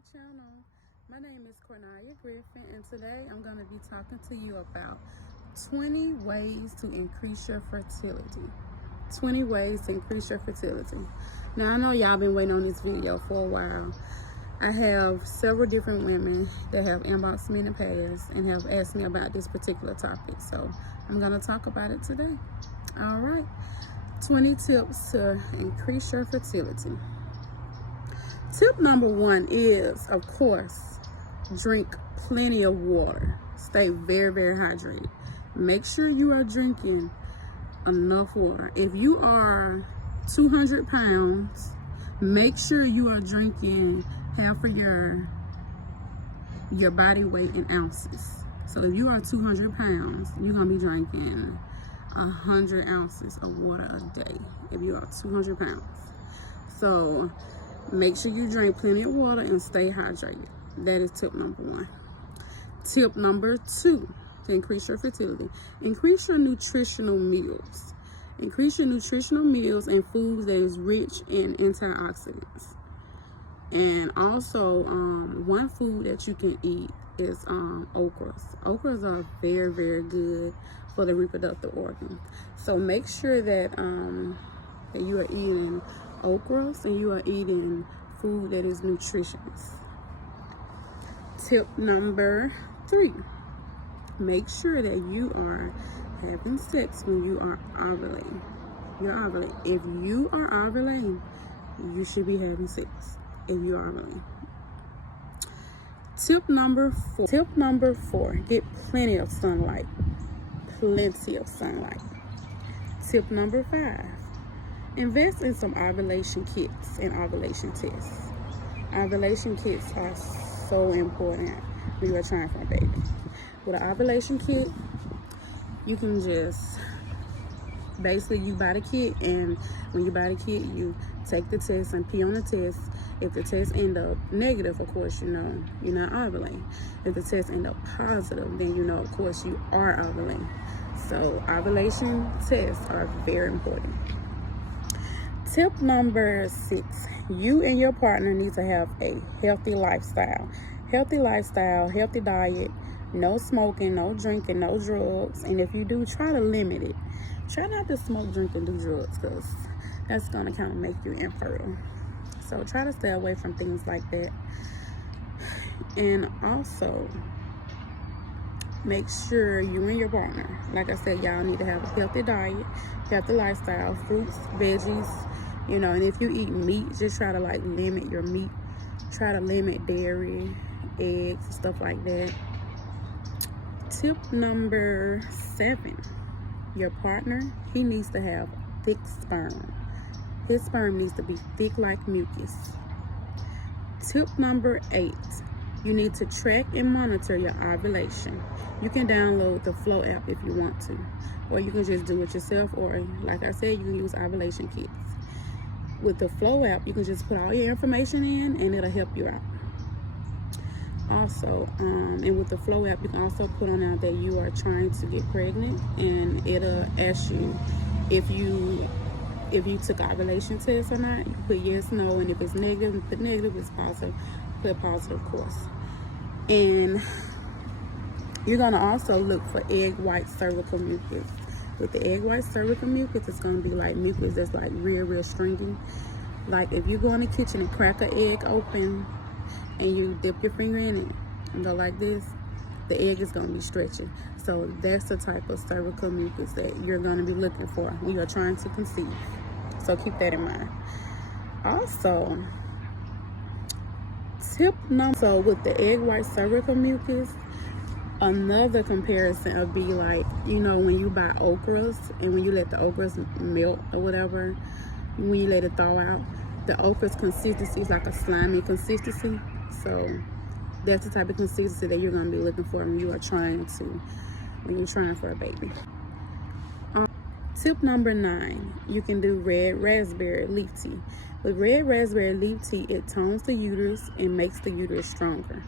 channel. My name is Cornelia Griffin, and today I'm going to be talking to you about 20 ways to increase your fertility. 20 ways to increase your fertility. Now, I know y'all been waiting on this video for a while. I have several different women that have inboxed me in the past and have asked me about this particular topic, so I'm going to talk about it today. All right, 20 tips to increase your fertility. Tip number 1 is, of course, drink plenty of water. Stay very, very hydrated. Make sure you are drinking enough water. If you are 200 pounds, make sure you are drinking half of your body weight in ounces. So if you are 200 pounds, you're going to be drinking 100 ounces of water a day if you are 200 pounds. So make sure you drink plenty of water and stay hydrated. That is tip number 1. Tip number 2 to increase your fertility: increase your nutritional meals. Increase your nutritional meals and foods that is rich in antioxidants. And also, one food that you can eat is okras. Okras are very, very good for the reproductive organ. So make sure that that you are eating okras and you are eating food that is nutritious. Tip number 3: make sure that you are having sex when you are ovulating. You're ovulating. If you are ovulating, you should be having sex if you are ovulating. Tip number 4: get plenty of sunlight. Plenty of sunlight. Tip number 5: invest in some ovulation kits and ovulation tests. Ovulation kits are so important when you are trying for a baby. With an ovulation kit, you can just basically, you buy the kit, and when you buy the kit, you take the test and pee on the test. If the test end up negative, of course, you know you're not ovulating. If the test end up positive, then you know, of course, you are ovulating. So ovulation tests are very important. Tip number 6: you and your partner need to have a healthy lifestyle. Healthy lifestyle, healthy diet, no smoking, no drinking, no drugs. And if you do, try to limit it. Try not to smoke, drink, and do drugs, because that's going to kind of make you infertile. So try to stay away from things like that. And also, make sure you and your partner, like I said, y'all need to have a healthy diet, healthy lifestyle, fruits, veggies, and if you eat meat, just try to limit your meat. Try to limit dairy, eggs, stuff like that. Tip number 7: your partner, he needs to have thick sperm. His sperm needs to be thick like mucus. Tip number 8: you need to track and monitor your ovulation. You can download the Flow app if you want to, or you can just do it yourself, or like I said, you can use ovulation kits. With the Flow app, you can just put all your information in and it'll help you out. Also, and with the Flow app, you can also put on out that you are trying to get pregnant, and it'll ask you if you took an ovulation test or not. You put yes, no, and if it's negative, you put negative. If it's positive, put positive, of course. And you're gonna also look for egg white cervical mucus. With the egg white cervical mucus, it's gonna be like mucus that's like real, real stringy. Like if you go in the kitchen and crack an egg open and you dip your finger in it and go like this, the egg is gonna be stretching. So that's the type of cervical mucus that you're gonna be looking for when you're trying to conceive. So keep that in mind. Also, so with the egg white cervical mucus, another comparison would be like, when you buy okras and when you let the okras melt or whatever, when you let it thaw out, the okra's consistency is like a slimy consistency. So that's the type of consistency that you're going to be looking for when you're trying for a baby. Tip number 9: you can do red raspberry leaf tea. With red raspberry leaf tea, it tones the uterus and makes the uterus stronger.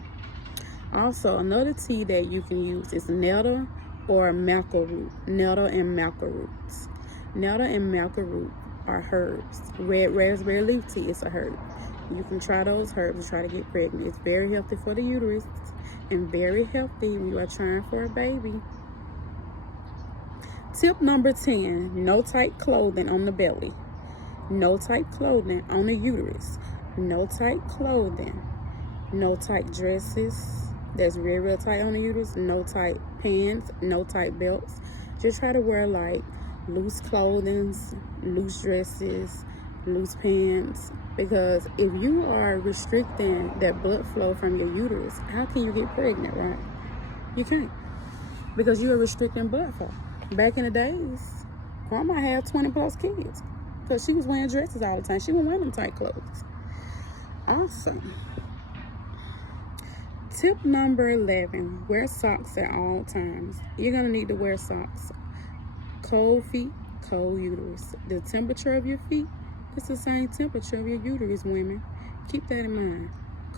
Also, another tea that you can use is nettle or maca root. Nettle and maca roots. Nettle and maca root are herbs. Red raspberry leaf tea is a herb. You can try those herbs to try to get pregnant. It's very healthy for the uterus and very healthy when you are trying for a baby. Tip number 10, no tight clothing on the belly. No tight clothing on the uterus. No tight clothing. No tight dresses that's real tight on the uterus. No tight pants. No tight belts. Just try to wear like loose clothing, loose dresses, loose pants. Because if you are restricting that blood flow from your uterus, how can you get pregnant, right? You can't. Because you are restricting blood flow. Back in the days, grandma had 20 plus kids because she was wearing dresses all the time. She wasn't wearing them tight clothes. Awesome. Tip number 11, wear socks at all times. You're going to need to wear socks. Cold feet, cold uterus. The temperature of your feet is the same temperature of your uterus, women. Keep that in mind.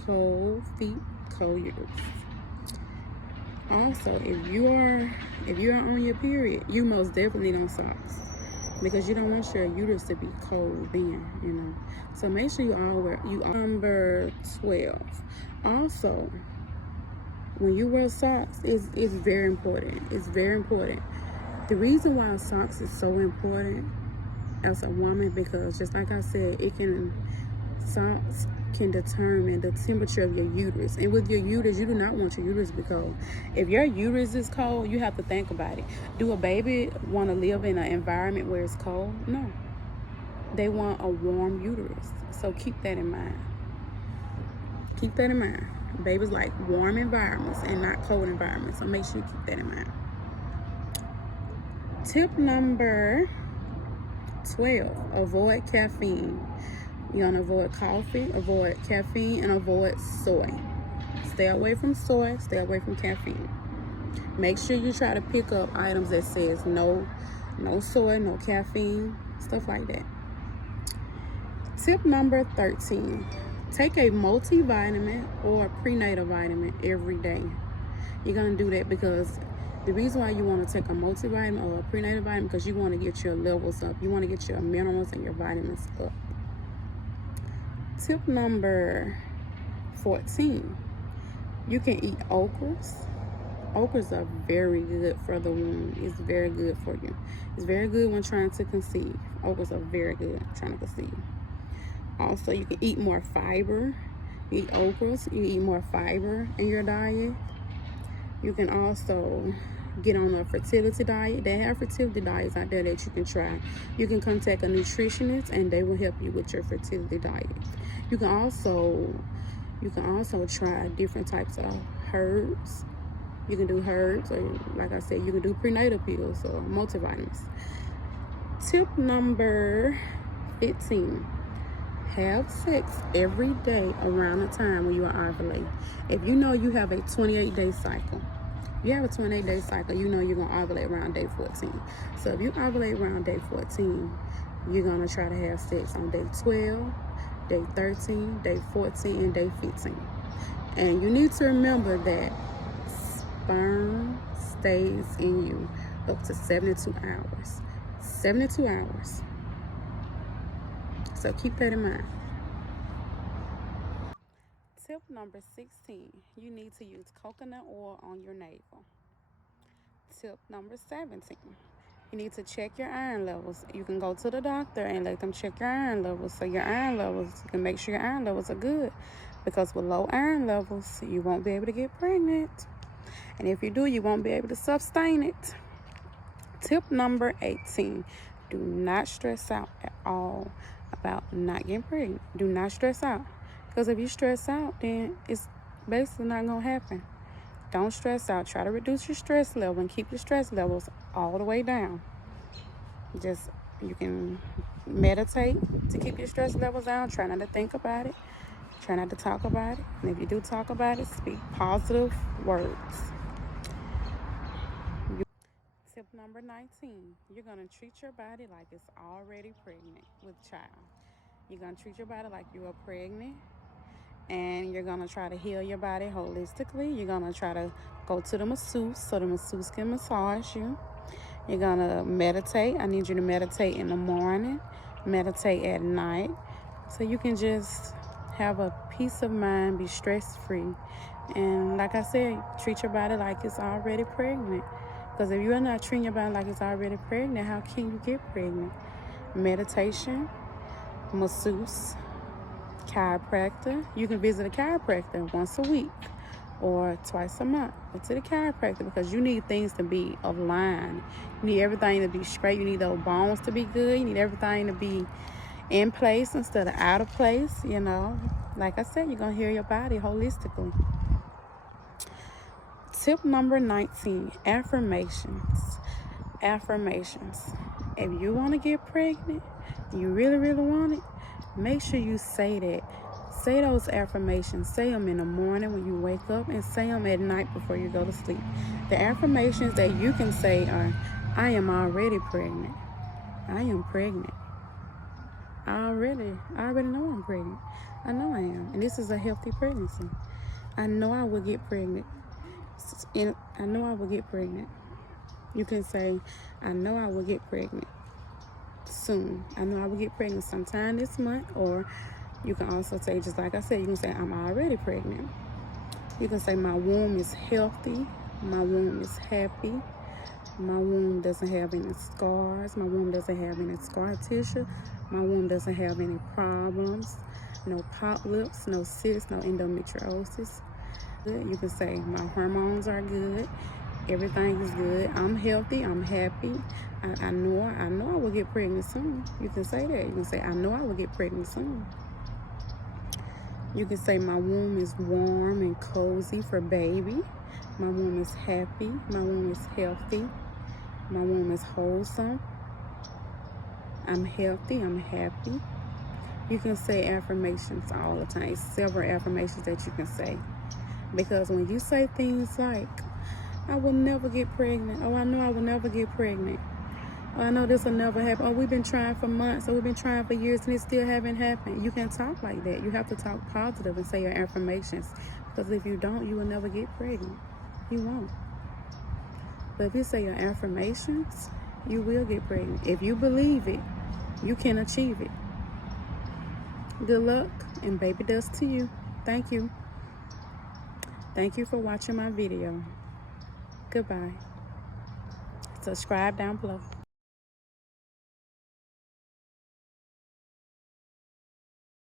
Cold feet, cold uterus. Also, if you are on your period, you most definitely need on socks because you don't want your uterus to be cold then, you know. So make sure you all wear. Number 12. Also, when you wear socks, it's very important. It's very important. The reason why socks is so important as a woman, because just like I said, socks can determine the temperature of your uterus. And with your uterus, you do not want your uterus to be cold. If your uterus is cold, you have to think about it. Do a baby want to live in an environment where it's cold? No. They want a warm uterus. So keep that in mind. Keep that in mind. Babies like warm environments and not cold environments. So make sure you keep that in mind. Tip number 12, avoid caffeine. You're gonna avoid coffee, avoid caffeine, and avoid soy. Stay away from soy, stay away from caffeine. Make sure you try to pick up items that says no soy, no caffeine, stuff like that. Tip number 13, take a multivitamin or a prenatal vitamin every day. You're gonna do that because the reason why you want to take a multivitamin or a prenatal vitamin, because you want to get your levels up. You want to get your minerals and your vitamins up. Tip number 14, you can eat okras. Okras are very good for the womb. It's very good for you. It's very good when trying to conceive. Okras are very good trying to conceive. Also, you can eat more fiber. You eat okras, you eat more fiber in your diet. You can also get on a fertility diet. They have fertility diets out there that you can try. You can contact a nutritionist and they will help you with your fertility diet. You can also try different types of herbs. You can do herbs, or like I said, you can do prenatal pills or multivitamins. Tip number 15, have sex every day around the time when you are ovulating. If you know you have a 28-day cycle, you know you're going to ovulate around day 14. So if you ovulate around day 14, you're going to try to have sex on day 12, day 13, day 14, and day 15. And you need to remember that sperm stays in you up to 72 hours. 72 hours. So keep that in mind. Tip number 16, you need to use coconut oil on your navel. Tip number 17, you need to check your iron levels. You can go to the doctor and let them check your iron levels. So you can make sure your iron levels are good. Because with low iron levels, you won't be able to get pregnant. And if you do, you won't be able to sustain it. Tip number 18, do not stress out at all about not getting pregnant. Do not stress out. Because if you stress out, then it's basically not going to happen. Don't stress out. Try to reduce your stress level and keep your stress levels all the way down. You can meditate to keep your stress levels down. Try not to think about it. Try not to talk about it. And if you do talk about it, speak positive words. Tip number 19, you're going to treat your body like it's already pregnant with child. You're going to treat your body like you are pregnant. And you're going to try to heal your body holistically. You're going to try to go to the masseuse so the masseuse can massage you. You're going to meditate. I need you to meditate in the morning, meditate at night, so you can just have a peace of mind, be stress-free. And like I said, treat your body like it's already pregnant. Because if you're not treating your body like it's already pregnant, how can you get pregnant? Meditation, masseuse, chiropractor. You can visit a chiropractor once a week or twice a month. Go to the chiropractor because you need things to be aligned. You need everything to be straight. You need those bones to be good. You need everything to be in place instead of out of place, you know. Like I said, you're going to heal your body holistically. Tip number 19, affirmations. Affirmations. If you want to get pregnant, you really, really want it, make sure you say that. Say those affirmations. Say them in the morning when you wake up and say them at night before you go to sleep. The affirmations that you can say are, I am already pregnant. I am pregnant. I already know I'm pregnant. I know I am. And this is a healthy pregnancy. I know I will get pregnant. I know I will get pregnant. You can say, I know I will get pregnant soon. I know I will get pregnant sometime this month. Or you can also say, just like I said, you can say, I'm already pregnant. You can say, my womb is healthy. My womb is happy. My womb doesn't have any scars. My womb doesn't have any scar tissue. My womb doesn't have any problems. No polyps, no cysts, no endometriosis. You can say, my hormones are good. Everything is good. I'm healthy. I'm happy. I know I will get pregnant soon. You can say that. You can say, I know I will get pregnant soon. You can say, my womb is warm and cozy for baby. My womb is happy. My womb is healthy. My womb is wholesome. I'm healthy. I'm happy. You can say affirmations all the time. Several affirmations that you can say. Because when you say things like, I will never get pregnant. Oh, I know I will never get pregnant. Oh, I know this will never happen. Oh, we've been trying for months. Oh, we've been trying for years and it still haven't happened. You can talk like that. You have to talk positive and say your affirmations. Because if you don't, you will never get pregnant. You won't. But if you say your affirmations, you will get pregnant. If you believe it, you can achieve it. Good luck and baby dust to you. Thank you. Thank you for watching my video. Goodbye. Subscribe down below.